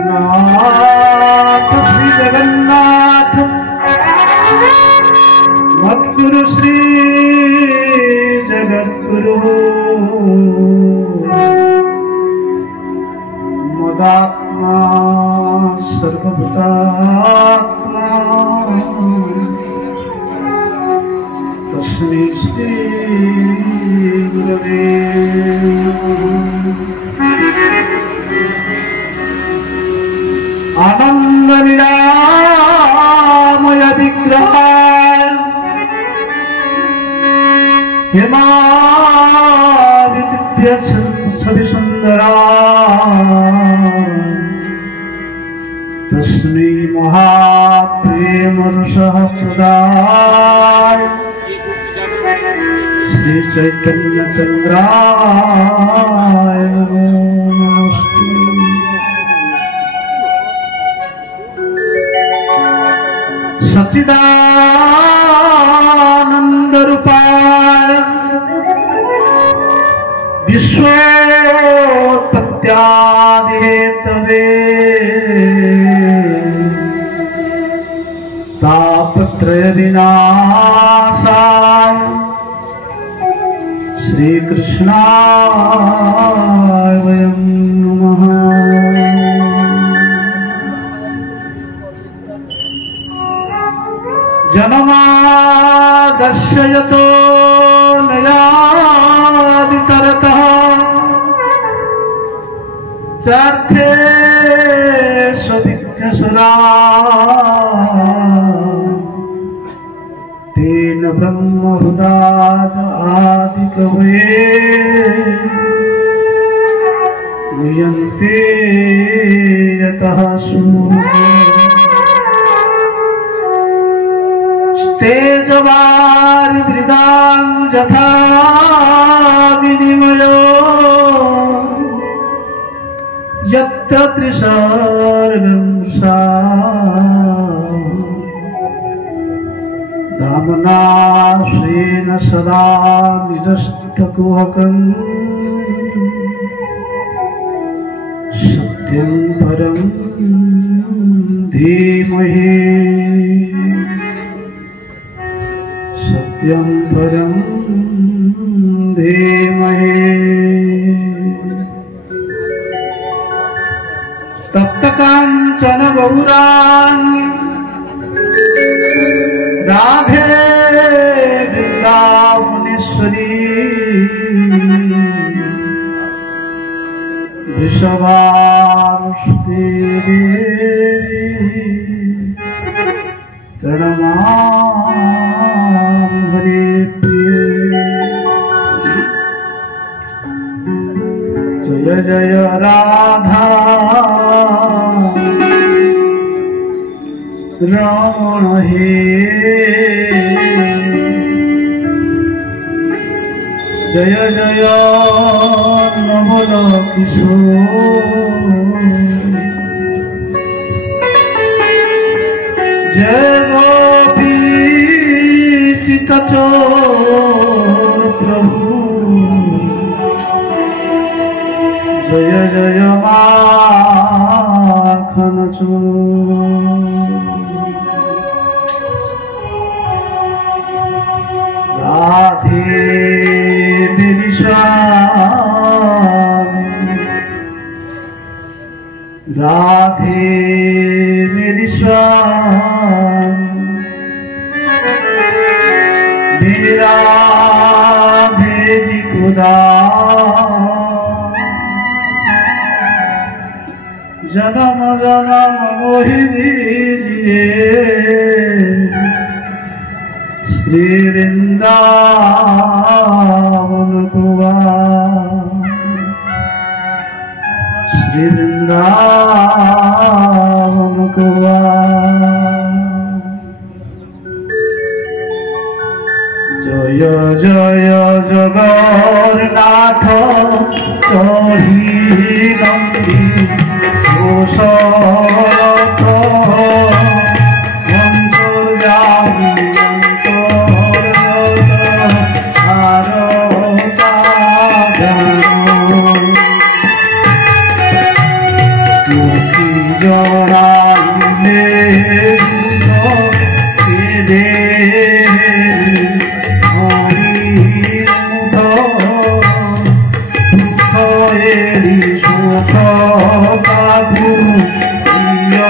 जगन्नाथ श्री जगन्नाथ मद्गुरु श्री जगद्गुरु मदात्मा सर्वभूतात्मा तस्मै श्री गुरवे आनंद निरामय विग्रहाय हेमादिव्य सवि सुंदराय तस्मै महाप्रेम रसः प्रदाय श्री चैतन्य चंद्राय नमो नमस्ते। सच्चिदानंद रूपाय विश्वोत्पत्त्यादिहेतवे तापत्रय विनाशाय श्री कृष्णाय वयं नमः। जन्माद्यस्य यतो नयादितरतः चार्थेषु विघ्नसुराः तेन ब्रह्महृदाय आदिकवये मुह्यन्ते यतः सूर्यो तेजवारिवृदां यथा विनिमयो यत्र त्रिसर्गं सा दाम्ना स्वेन सदा निजस्तकुहकं सत्यं परं धीमहि सत्यं परं धीमहि। तप्तकाञ्चन गौराङ्गी राधे वृन्दावनेश्वरी वृषभानुसुते देवी प्रणमामि हरिप्रिये। जय जय राधा रमण हे जय जय नवल किशोर जय गोपी चितचोर प्रभु जय जय माखन चोर। राधे मेरी स्वामी राधे मेरी स्वामी मेरा भेजी खुदा जन्म जन्म मोहि दीजिए श्री वृंदावन कुआ श्री वृंदावन कुआ। जय जय जगन्नाथ चढ़ी गंगी घोषरथ अंतर्यामी अंतर्गत সুখ পাবু প্রিয়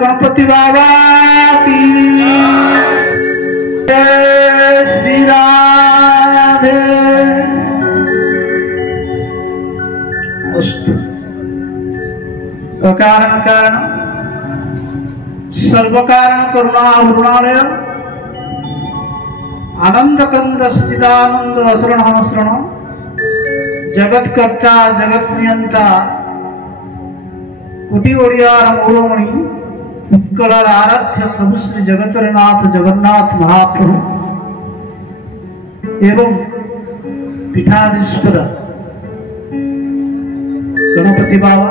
गणपति बाबा की जय श्री राधे। कारण कारण सर्व कारण करुणा वरुणालय आनंद कंद सच्चिदानंद असरण जगत कर्ता जगत नियंता कोटि ओडियार मूलमणि उत्कल आराध्य प्रभु श्री जगतरनाथ जगन्नाथ महाप्रभु एवं पीठाधीश्वर गणपति बाबा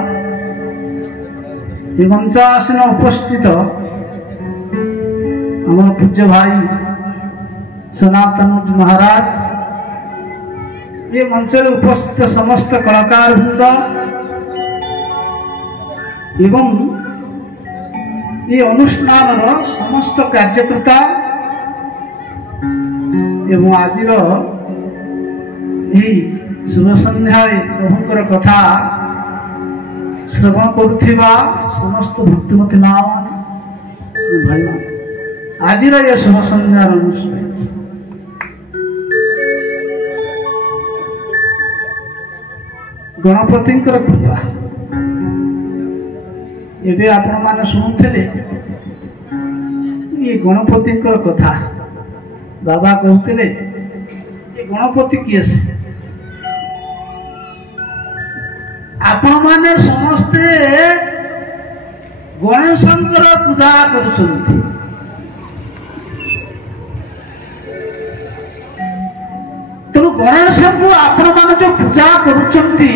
मंचासन उपस्थित आम पूज्य भाई सनातन महाराज ये मंच उपस्थित समस्त कलाकार वृंद एवं ये अनुष्ठान समस्त कार्यकर्ता एवं आज शुभ संध्या प्रभुंकर कथा श्रवण करुथिबा समस्त भक्तिमती माँ भाई आज ये शुभ संध्यार गणपति कृपा एबे आपण माने सुनुथिले ये गणपति कथा बाबा कहते ये गणपति किए से आपण माने समस्ते गणेशंकर पूजा करुछंती तो गणेश को आपण माने जो पूजा करुछंती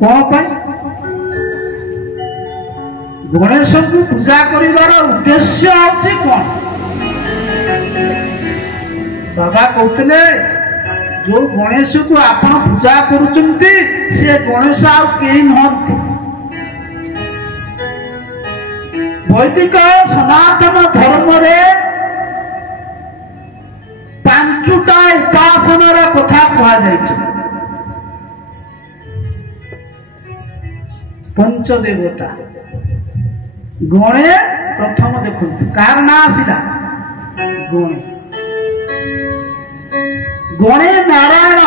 कोन पाई गणेश को पूजा करिवार उद्देश्य होछि कोन बाबा कहते जो गणेश को आपण पूजा करुचंती से गणेश आउ केही नहंती वैदिक सनातन धर्म रे पांचुटा उपासनार कथा कहा जाइछ पंचदेवता गणे प्रथम देखते कार ना आसिला गणे गणे नारायण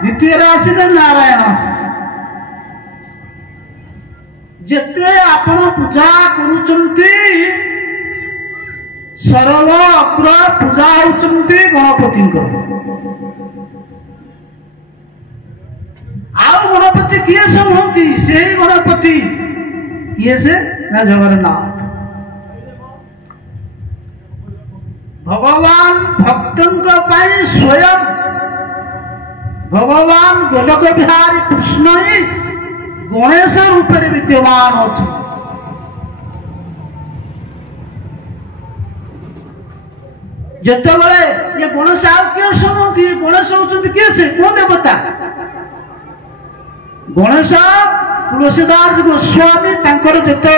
द्वितीय आसिले नारायण जेते आपण पूजा करूचंती सरल अग्र पूजा होचंती गणपति आउ गणपति किए सब होती से गणपति ये से ना जगन्नाथ भगवान भक्तों पाई स्वयं भगवान गोलक बिहारी कृष्ण ही गणेश रूप में विद्यमान अच्छे जिते बड़े ये गणेश आउ किए समझती गणेश होती किए से कौ देवता गणेश तुलसीदास गोस्वामी तांकर जिते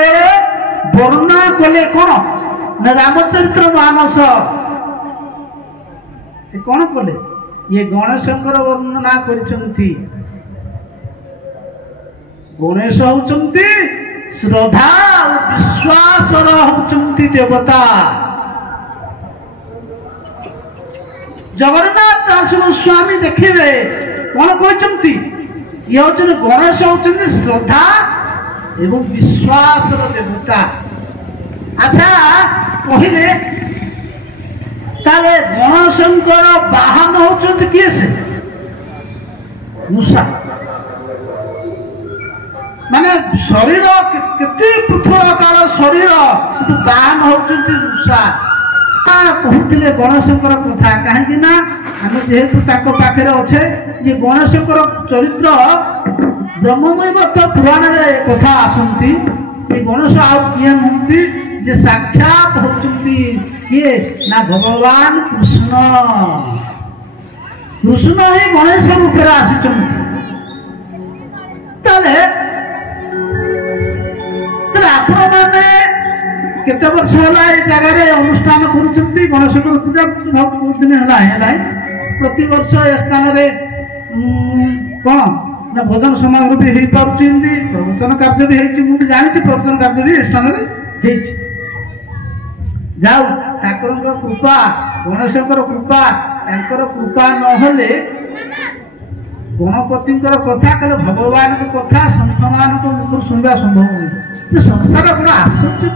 वर्णना कले कौन ना रामचरित्र मानस कौन कले ये गणेशंकर वर्णना करिसंती गणेश होचंती श्रद्धा और विश्वास होचंती देवता जगन्नाथ दास गोस्वामी देखिए कौन कहते ये होचन गणेश होचंती श्रद्धा एवं विश्वास देवता अच्छा कहले ताले गणेशंकर वाहन होचंती किए से मूषा माने शरीर केते पृथ्वी काल शरीर किंतु वाहन होचंती मूषा कहते गणेशंकर कथा कहीं ना आम जेहेतु पाखे अच्छे ये गणेशंकर चरित्र ब्रह्ममय पुराण कथा आसती ये गणेश आउ किए नुहति जे साक्षात होचंती किए ना भगवान कृष्ण कृष्ण ही गणेश रूप में आसिचंती ताले आपण माने केते वर्ष होला ए जगह अनुष्ठान करूचंती गणेश पूजा बहुत दिन है प्रति वर्ष ए स्थान रे कौन ना भोजन समारोह भी हो पार्टी प्रवचन कार्य भी होती जानी प्रवचन कार्य भी स्थान में जाऊ ठाकुर कृपा गणेशंकर कृपा कृपा नहले गणपति कथा कले भगवान कथा संत मान शुणा संभव नहीं संसार बड़ा आश्चर्य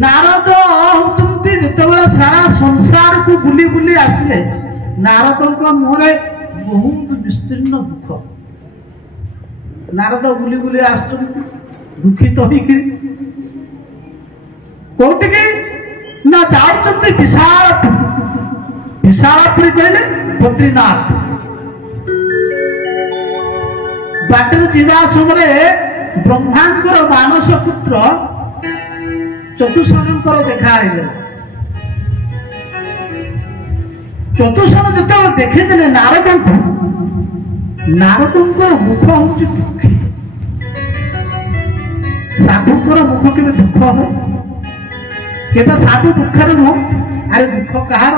नारद होती जिते सारा संसार को बुली बुली आसिले नारद मुहरे बहुत विस्तीर्ण दुख नारद बुली बुली आस दुखित होकर कौटी ना जाऊँच विशालपुरी कहले बद्रीनाथ बाटर जीवा समय ब्रह्मांकर मानस पुत्र चतुष्सन देखा चतुष्सन जो देखीदे नारद मुख हूँ दुखी साधुकर मुख के दुख हो के साधु दुखर नुह अरे दुख कहार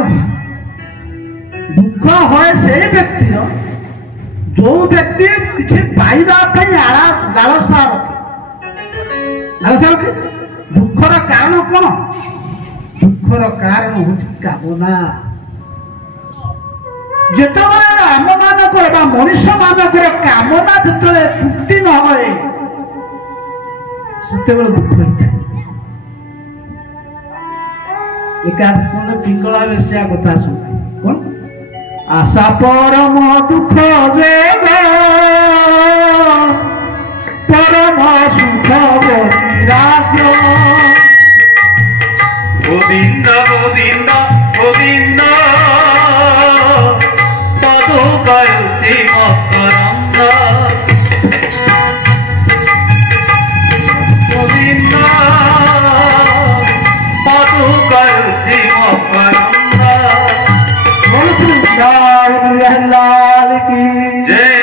दुख है से व्यक्ति जो व्यक्ति किसी पाइबा लालसा रखे दुखर कारण कौन दुखर कारण हूँ कामना जिते आम मानक मनुष्य मानक कामना जो तृप्ति न हुए से दुख होता है एक पिंगला बेसिया कथा सुन कौन आशा परम दुख वेग परम सुख बधिराग्य गोविंद गोविंद गोविंद तदु कयुति मकरंद गोविंद तदु कयुति मकरंद लाल की जय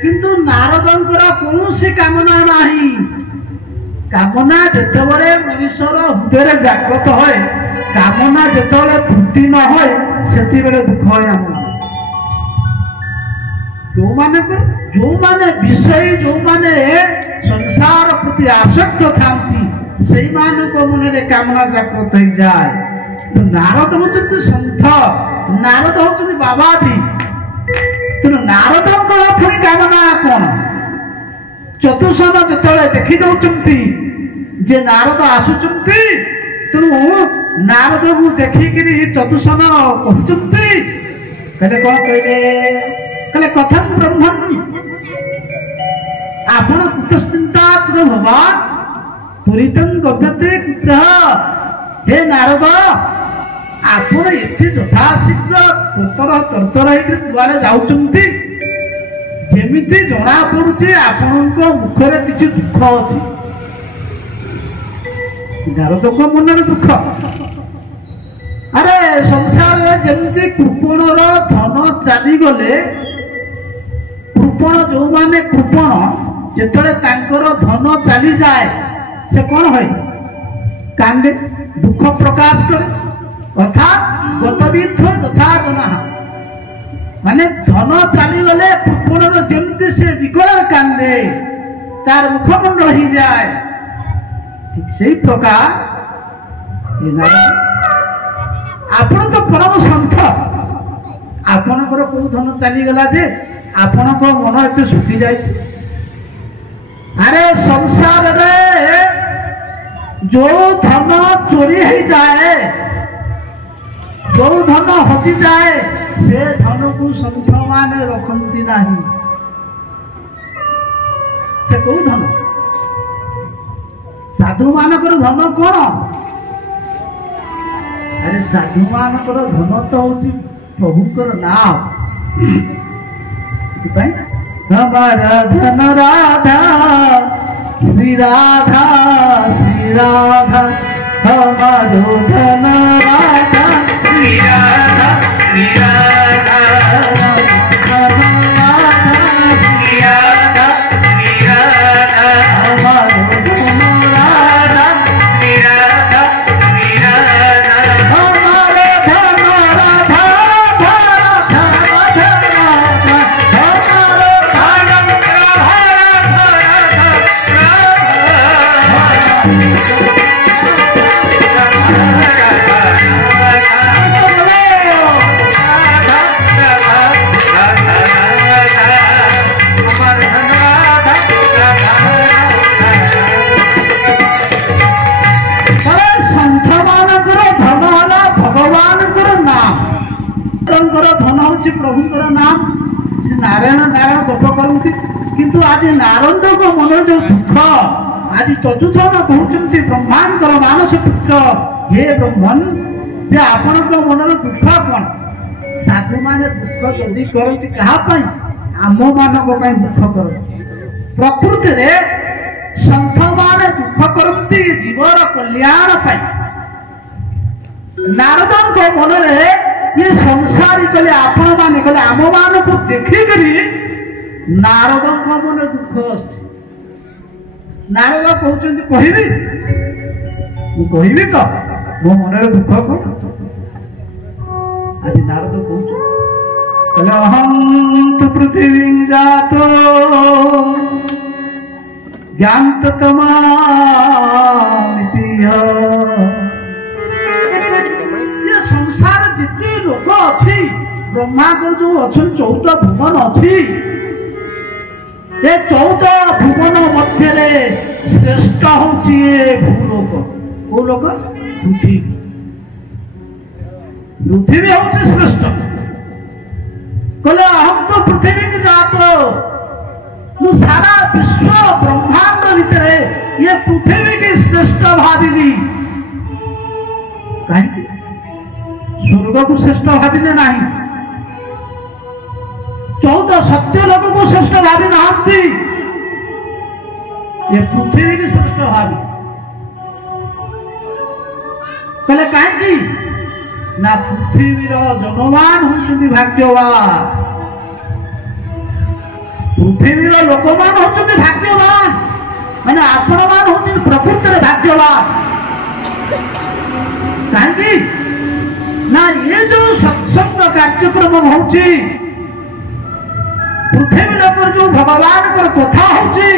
किंतु नारदंकर कौन कामना नहीं कामना जिते मनुष्यर हृदय जागृत है कामना जिते पूर्ति न हो से दुख है जो माने विषय जो माने संसार प्रति आसक्त था से मन में कामना जागृत हो जाए तो नारद होती सन्थ नारद होती बाबाजी तेणु नारद पुणी कामना कौन ଚତୁଃସନ ଯେତେବେଳେ ଦେଖି ଦଉଛନ୍ତି ଯେ ନାରଦ ଆସୁଛନ୍ତି, ତେଣୁ ନାରଦକୁ ଦେଖିକିରି ଚତୁଃସନ କହୁଛନ୍ତି, କହିଲେ କଣ କହିଲେ? କହିଲେ କଥଂ ବ୍ରହ୍ମନ୍ ଆପଣ କୁତଶ୍ଚିନ୍ତା ଭଗବାନ ପୁରିତଂ ଗମ୍ୟତେ କୁତ୍ର। ହେ ନାରଦ, ଆପଣ ଏତେ ଯଥାଶୀଘ୍ର ତରତର ହେଇକି କୁଆଡେ ଯାଉଛନ୍ତି? ଯେମିତି ଜଣା ପଡୁଛି ଆପଣଙ୍କ ମୁଖରେ କିଛି ଦୁଃଖ ଅଛି। ନାରଦଙ୍କ ମନରେ ଦୁଃଖ। ଆରେ ସଂସାରରେ ଯେମିତି କୃପଣର ଧନ ଚାଲିଗଲେ, କୃପଣ ଯୋଉମାନେ କୃପଣ ଯେତେବେଳେ ତାଙ୍କର ଧନ ଚାଲିଯାଏ ସେ କଣ ହୁଏ? କାନ୍ଦେ, ଦୁଃଖ ପ୍ରକାଶ କରେ। ଅର୍ଥାତ୍ ଗତବିଦ୍ଧ ଯଥା ଜନାଃ, ମାନେ ଧନ ଚାଲିଗଲେ କୃପଣର ଯେମିତି ସେ ବିକଳରେ କାନ୍ଦେ, ତାର ମୁଖମଣ୍ଡଳ ହେଇଯାଏ, ଠିକ ସେଇ ପ୍ରକାର ଆପଣ ତ ପରମ ସନ୍ଥ, ଆପଣଙ୍କର କୋଉ ଧନ ଚାଲିଗଲା ଯେ ଆପଣଙ୍କ ମନ ଏତେ ଶୁଖି ଯାଇଛି? ଆରେ ସଂସାରରେ ଯୋଉ ଧନ ଚୋରି ହେଇଯାଏ, ଯୋଉ ଧନ ହଜିଯାଏ, ସେ ଧନକୁ ସନ୍ଥ ମାନେ ରଖନ୍ତି ନାହିଁ। ସେ କୋଉ ଧନ? ସାଧୁ ମାନଙ୍କର ଧନ କଣ? ଆରେ ସାଧୁ ମାନଙ୍କର ଧନ ତ ହଉଛି ପ୍ରଭୁଙ୍କର ନାମ। ସେଥିପାଇଁ हमार धन राधा श्री राधा श्री राधा, हमारो धन राधा श्री राधा श्री राधा, धन राधा श्री राधा श्री राधा, हमारो धन राधा श्री राधा श्री राधा, हमारे धन राधा प्रभुंर नाम से नारायण नारायण गप करती, किंतु आज नारद को मन जो दुख, आज चतुर्थ कहते ब्रह्मांकर मानस पुत्र, हे ब्रह्मन जे आपण मन दुख कौन? साधु माने दुख जदि करती कहापाई? आम मानक दुख कर। प्रकृति रे संत माने दुख करती जीवर कल्याण पाई। नारद मन रे ये संसारी कले आपण माने कले आम मान को देखिकरी नारद मन दुख आछे। नारद कहउछन्ति कहिबी तो मो मन दुख कौन? आज नारद कहउछ कले अहं तु पृथ्वी जातो ज्ञानतमामिति। ये संसार जितने लोक अच्छी ब्रह्मा को जो अच्छे 14 भुवन अच्छी, ये 14 भुवन मध्य श्रेष्ठ हूँ भूलोक। वो लोक पृथ्वी, पृथ्वी हूँ श्रेष्ठ। कहले अहम तो पृथ्वी की जात, मु सारा विश्व ब्रह्मांड भितर ये पृथ्वी की श्रेष्ठ भाविनी। कहीं स्वर्ग को श्रेष्ठ भाविने नहीं, 14 सत्य लोक को श्रेष्ठ भावी नहांती, ये पृथ्वी की श्रेष्ठ भावी। कहले कहीं ना पृथ्वीर जनमान होती भाग्यवान, पृथ्वीर लोकमान होती भाग्यवान, मैंने आपण मान होती प्रकृति भाग्यवान। कहीं ना ये जो सत्संग कार्यक्रम होची, पृथ्वी लोक जो भगवान कथा होची,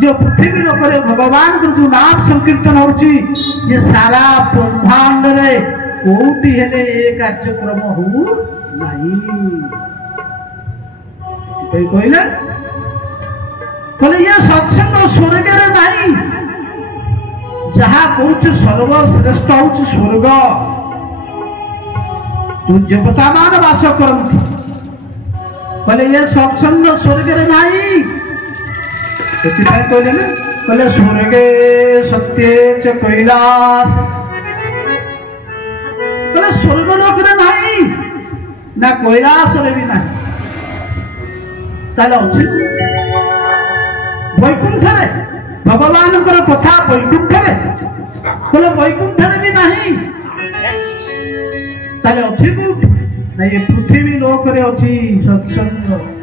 जो पृथ्वी लोक भगवान जो नाम संकीर्तन होची, ये सारा ब्रह्मांड रे कोटी हेले ए कार्यक्रम हो नहीं। कहले बोले ये सत्संग स्वर्ग रे नहीं जहा कौच सर्वश्रेष्ठ हूँ स्वर्ग तू देवता मान वास करती बोले ये सत्संग स्वर्ग रे नहीं कहले ना बोले स्वर्गे सत्य च कैलास बोले स्वर्ग लोक रे नहीं ना कैलास रे भी नहीं ताले अछि वैकुंठ रे भगवान कथा वैकुंठ रे बोले वैकुंठ रे भी नहीं ताले अछि कोठी ना ये पृथ्वी लोक रे अछि सत्संग